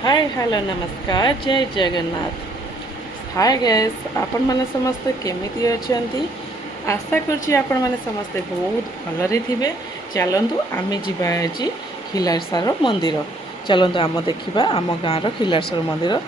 Hi hello नमस्कार जय Jagannath. Hi guys आपण मैंने समस्ते केमिति अछंती। आशा करछि आपण मैंने समस्ते बहुत भलरे थिबे। चलंतु आमे जिबा आज खिलारसार मंदिर। चलंतु आम देखिबा आम गाँर खिलारसार मंदिर।